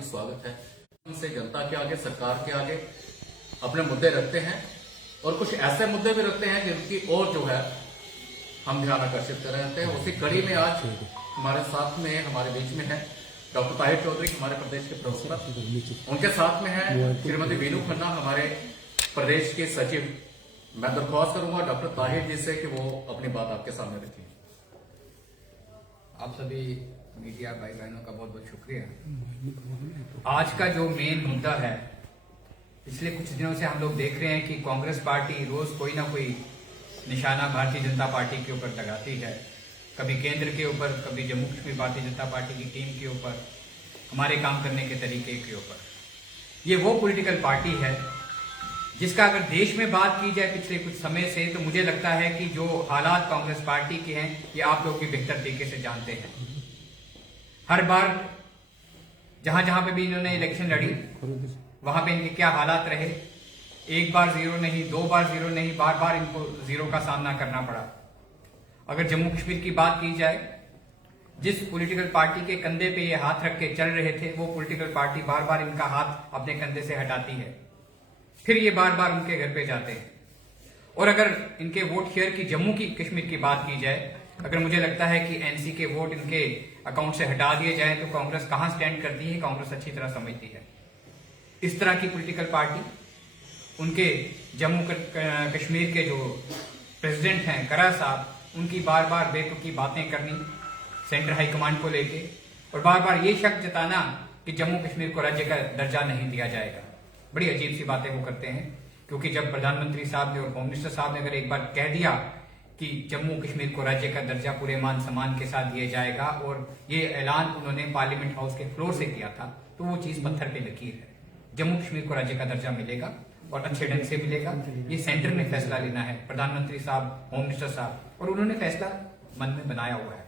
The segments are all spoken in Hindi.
हार्दिक स्वागत है। उनसे जनता के आगे, सरकार के आगे अपने मुद्दे रखते हैं और कुछ ऐसे मुद्दे भी रखते हैं जिनकी ओर जो है हम ध्यान आकर्षित कर रहे हैं। उसी कड़ी में आज हमारे साथ में, हमारे बीच में है डॉक्टर ताहिर चौधरी, हमारे प्रदेश के प्रवक्ता। उनके साथ में है श्रीमती वीनू खन्ना, हमारे प्रदेश के सचिव। मैं दरख्वास्त करूंगा डॉक्टर ताहिर जी से कि वो अपनी बात आपके सामने रखें। आप सभी मीडिया भाई बहनों का बहुत बहुत शुक्रिया। आज का जो मेन मुद्दा है, पिछले कुछ दिनों से हम लोग देख रहे हैं कि कांग्रेस पार्टी रोज कोई ना कोई निशाना भारतीय जनता पार्टी के ऊपर लगाती है। कभी केंद्र के ऊपर, कभी जम्मू कश्मीर भारतीय जनता पार्टी की टीम के ऊपर, हमारे काम करने के तरीके के ऊपर। ये वो पॉलिटिकल पार्टी है जिसका अगर देश में बात की जाए पिछले कुछ समय से, तो मुझे लगता है कि जो हालात कांग्रेस पार्टी के हैं ये आप लोग भी बेहतर तरीके से जानते हैं। हर बार जहां जहां पे भी इन्होंने इलेक्शन लड़ी, वहां पे इनके क्या हालात रहे। एक बार जीरो नहीं, दो बार जीरो नहीं, बार बार इनको जीरो का सामना करना पड़ा। अगर जम्मू कश्मीर की बात की जाए, जिस पॉलिटिकल पार्टी के कंधे पे ये हाथ रख के चल रहे थे, वो पॉलिटिकल पार्टी बार बार इनका हाथ अपने कंधे से हटाती है, फिर ये बार बार उनके घर पे जाते हैं। और अगर इनके वोट शेयर की जम्मू की कश्मीर की बात की जाए, अगर मुझे लगता है कि एनसी के वोट इनके अकाउंट से हटा दिए जाए तो कांग्रेस कहां स्टैंड करती है, कांग्रेस अच्छी तरह समझती है। इस तरह की पॉलिटिकल पार्टी, उनके जम्मू कश्मीर के जो प्रेसिडेंट हैं करा साहब, उनकी बार बार बेतुकी बातें करनी सेंट्रल हाईकमांड को लेके, और बार बार ये शक जताना कि जम्मू कश्मीर को राज्य का दर्जा नहीं दिया जाएगा। बड़ी अजीब सी बातें वो करते हैं, क्योंकि जब प्रधानमंत्री साहब ने और होम मिनिस्टर साहब ने अगर एक बार कह दिया कि जम्मू कश्मीर को राज्य का दर्जा पूरे मान सम्मान के साथ दिया जाएगा, और ये ऐलान उन्होंने पार्लियामेंट हाउस के फ्लोर से किया था, तो वो चीज पत्थर पे लकीर है। जम्मू कश्मीर को राज्य का दर्जा मिलेगा और अच्छे ढंग से मिलेगा। ये सेंटर ने फैसला लेना है, प्रधानमंत्री साहब, होम मिनिस्टर साहब, और उन्होंने फैसला मन में बनाया हुआ है।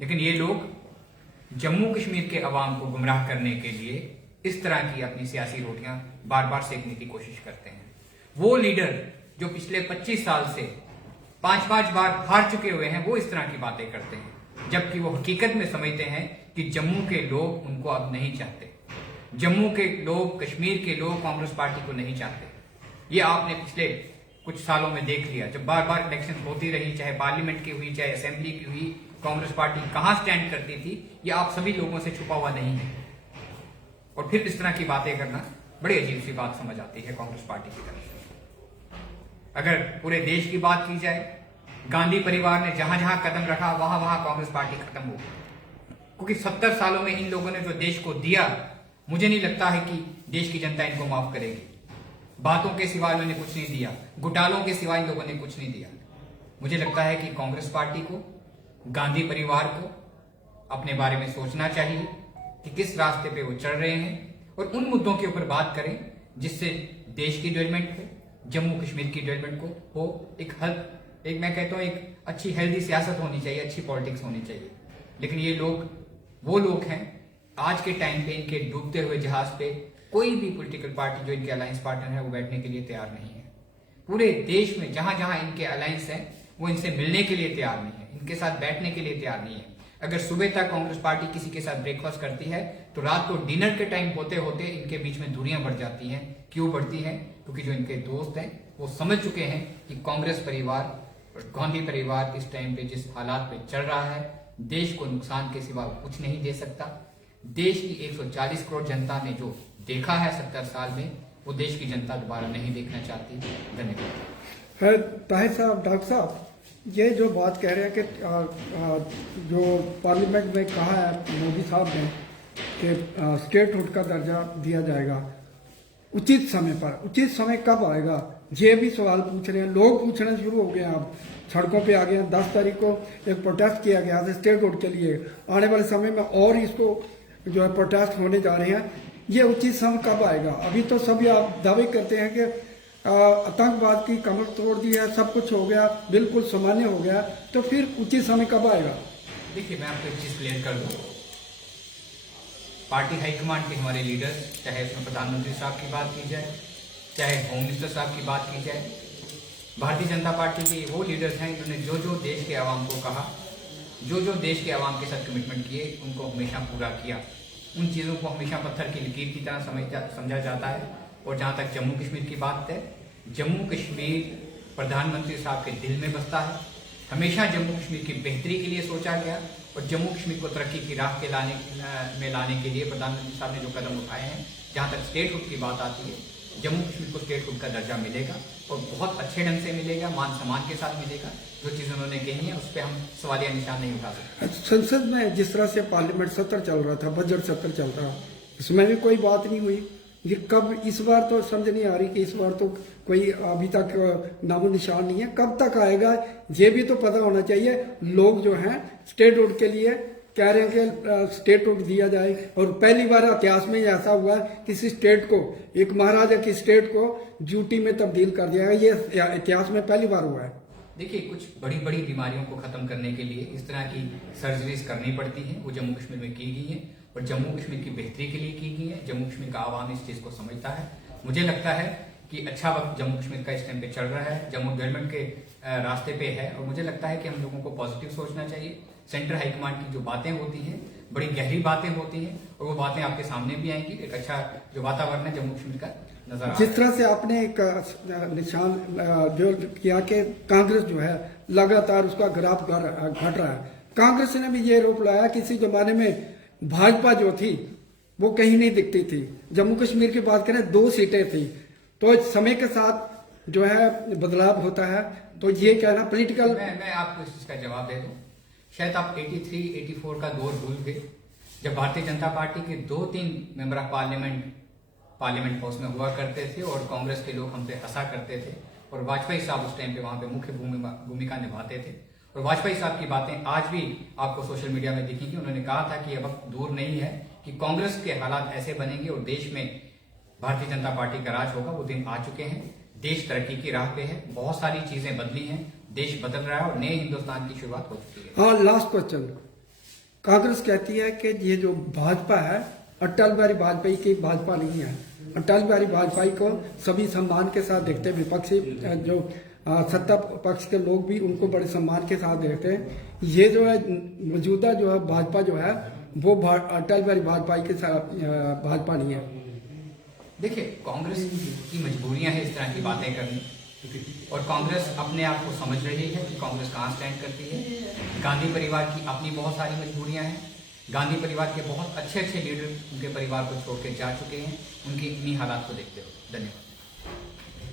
लेकिन ये लोग जम्मू कश्मीर के अवाम को गुमराह करने के लिए इस तरह की अपनी सियासी रोटियां बार बार सेकने की कोशिश करते हैं। वो लीडर जो पिछले 25 साल से 5-5 बार हार चुके हुए हैं, वो इस तरह की बातें करते हैं, जबकि वो हकीकत में समझते हैं कि जम्मू के लोग उनको अब नहीं चाहते। जम्मू के लोग, कश्मीर के लोग कांग्रेस पार्टी को नहीं चाहते। ये आपने पिछले कुछ सालों में देख लिया। जब बार बार इलेक्शन होती रही, चाहे पार्लियामेंट की हुई, चाहे असेंबली की हुई, कांग्रेस पार्टी कहां स्टैंड करती थी, ये आप सभी लोगों से छुपा हुआ नहीं है। और फिर इस तरह की बातें करना बड़ी अजीब सी बात समझ आती है कांग्रेस पार्टी की तरफ से। अगर पूरे देश की बात की जाए, गांधी परिवार ने जहां जहां कदम रखा, वहां वहां कांग्रेस पार्टी खत्म हो गई। क्योंकि 70 सालों में इन लोगों ने जो देश को दिया, मुझे नहीं लगता है कि देश की जनता इनको माफ करेगी। बातों के सिवा इन्होंने कुछ नहीं दिया, घोटालों के सिवा इन लोगों ने कुछ नहीं दिया। मुझे लगता है कि कांग्रेस पार्टी को, गांधी परिवार को अपने बारे में सोचना चाहिए कि किस रास्ते पे वो चल रहे हैं, और उन मुद्दों के ऊपर बात करें जिससे देश की डेवलपमेंट हो, जम्मू कश्मीर की डेवलपमेंट को हो। एक मैं कहता हूं एक अच्छी हेल्दी सियासत होनी चाहिए, अच्छी पॉलिटिक्स होनी चाहिए। लेकिन ये लोग वो लोग हैं, आज के टाइम पे इनके डूबते हुए जहाज पे कोई भी पॉलिटिकल पार्टी जो इनके अलायंस पार्टनर है वो बैठने के लिए तैयार नहीं है। पूरे देश में जहां जहां इनके अलायंस हैं, वो इनसे मिलने के लिए तैयार नहीं है, इनके साथ बैठने के लिए तैयार नहीं है। अगर सुबह तक कांग्रेस पार्टी किसी के साथ ब्रेकफास्ट करती है, तो रात को डिनर के टाइम होते होते इनके बीच में दूरियां बढ़ जाती हैं। क्यों बढ़ती हैं? क्योंकि जो इनके दोस्त हैं वो समझ चुके हैं कि कांग्रेस परिवार और गांधी परिवार इस टाइम पे जिस हालात पे चल रहा है, देश को नुकसान के सिवा कुछ नहीं दे सकता। देश की 140 करोड़ जनता ने जो देखा है 70 साल में, वो देश की जनता दोबारा नहीं देखना चाहती। धन्यवाद। ताहिर साहब, डॉक्टर साहब, ये जो बात कह रहे हैं कि जो पार्लियामेंट में कहा है मोदी साहब ने कि स्टेटहुड का दर्जा दिया जाएगा उचित समय पर, उचित समय कब आएगा? ये भी सवाल पूछ रहे हैं, लोग पूछना शुरू हो गए हैं। अब सड़कों पे आ गए हैं। 10 तारीख को एक प्रोटेस्ट किया गया था स्टेटहुड के लिए। आने वाले समय में और इसको जो है प्रोटेस्ट होने जा रहे हैं। ये उचित समय कब आएगा? अभी तो सभी आप दावे करते हैं कि आतंकवाद की कमर तोड़ दी है, सब कुछ हो गया, बिल्कुल सामान्य हो गया, तो फिर उचित समय कब आएगा? देखिए, मैं आपको एक चीज क्लियर कर दूं। पार्टी हाईकमांड के हमारे लीडर्स, चाहे उसमें प्रधानमंत्री साहब की बात की जाए, चाहे होम मिनिस्टर साहब की बात की जाए, भारतीय जनता पार्टी के वो लीडर्स हैं जिन्होंने जो जो देश के आवाम को कहा, जो जो देश के आवाम के साथ कमिटमेंट किए, उनको हमेशा पूरा किया। उन चीज़ों को हमेशा पत्थर की लकीर की तरह समझा जाता है। और जहाँ तक जम्मू कश्मीर की बात है, जम्मू कश्मीर प्रधानमंत्री साहब के दिल में बसता है। हमेशा जम्मू कश्मीर की बेहतरी के लिए सोचा गया और जम्मू कश्मीर को तरक्की की राह के लाने के लिए प्रधानमंत्री साहब ने जो कदम उठाए हैं, जहाँ तक स्टेटहुड की बात आती है, जम्मू कश्मीर को स्टेटहुड का दर्जा मिलेगा और बहुत अच्छे ढंग से मिलेगा, मान सम्मान के साथ मिलेगा। जो चीज़ उन्होंने कही है उस पर हम सवालिया निशान नहीं उठा सकते। संसद में जिस तरह से पार्लियामेंट सत्र चल रहा था, बजट सत्र चल रहा, इसमें भी कोई बात नहीं हुई। ये कब, इस बार तो समझ नहीं आ रही कि इस बार तो कोई अभी तक नामो निशान नहीं है, कब तक आएगा ये भी तो पता होना चाहिए। लोग जो हैं स्टेटहुड के लिए कह रहे हैं कि स्टेटहुड दिया जाए, और पहली बार इतिहास में ऐसा हुआ है किसी स्टेट को, एक महाराजा की स्टेट को ड्यूटी में तब्दील कर दिया गया। ये इतिहास में पहली बार हुआ है। देखिए, कुछ बड़ी बड़ी बीमारियों को खत्म करने के लिए इस तरह की सर्जरीज करनी पड़ती हैं, वो जम्मू कश्मीर में की गई हैं और जम्मू कश्मीर की बेहतरी के लिए की गई है। जम्मू कश्मीर का आवाम इस चीज़ को समझता है। मुझे लगता है कि अच्छा वक्त जम्मू कश्मीर का इस टाइम पे चल रहा है, जम्मू डेवलपमेंट के रास्ते पे है और मुझे लगता है कि हम लोगों को पॉजिटिव सोचना चाहिए। सेंट्रल हाईकमांड की जो बातें होती हैं, बड़ी गहरी बातें होती हैं और वो बातें आपके सामने भी आएंगी। एक अच्छा जो वातावरण है जम्मू कश्मीर का नजर आ जिस तरह से आपने एक निशान जो किया कि कांग्रेस जो है लगातार उसका ग्राफ घट रहा है, कांग्रेस ने भी ये आरोप लगाया किसी जमाने में भाजपा जो थी वो कहीं नहीं दिखती थी। जम्मू कश्मीर की बात करें 2 सीटें थी, तो समय के साथ जो है बदलाव होता है। तो ये कहना पॉलिटिकल, मैं आपको इस चीज का जवाब दे दूं। शायद आप 83-84 का दौर भूल गए, जब भारतीय जनता पार्टी के 2-3 मेंबर ऑफ पार्लियामेंट हाउस में हुआ करते थे और कांग्रेस के लोग हमसे हंसा करते थे और वाजपेयी साहब उस टाइम पे वहां पे मुख्य भूमिका निभाते थे। और वाजपेयी साहब की बातें आज भी आपको सोशल मीडिया में दिखेंगी। उन्होंने कहा था कि अब वक्त दूर नहीं है कि कांग्रेस के हालात ऐसे बनेंगे और देश में भारतीय जनता पार्टी का राज होगा। वो दिन आ चुके हैं, देश तरक्की की राह पे है, बहुत सारी चीजें बदली हैं, देश बदल रहा है और नए हिंदुस्तान की शुरुआत हो चुकी है। हाँ, लास्ट क्वेश्चन। कांग्रेस कहती है कि ये जो भाजपा है अटल बिहारी वाजपेयी की भाजपा नहीं है। अटल बिहारी वाजपेयी को सभी सम्मान के साथ देखते हैं, विपक्षी जो सत्ता पक्ष के लोग भी उनको बड़े सम्मान के साथ देखते हैं। ये जो है मौजूदा जो है भाजपा जो है वो अटल बिहारी वाजपेयी के साथ भाजपा नहीं है। देखिए, कांग्रेस की मजबूरियां हैं इस तरह की बातें करनी और कांग्रेस अपने आप को समझ रही है कि कांग्रेस कहाँ स्टैंड करती है। गांधी परिवार की अपनी बहुत सारी मजबूरियां हैं। गांधी परिवार के बहुत अच्छे लीडर उनके परिवार को छोड़ के जा चुके हैं। उनकी इन्हीं हालात को देखते हुए धन्यवाद।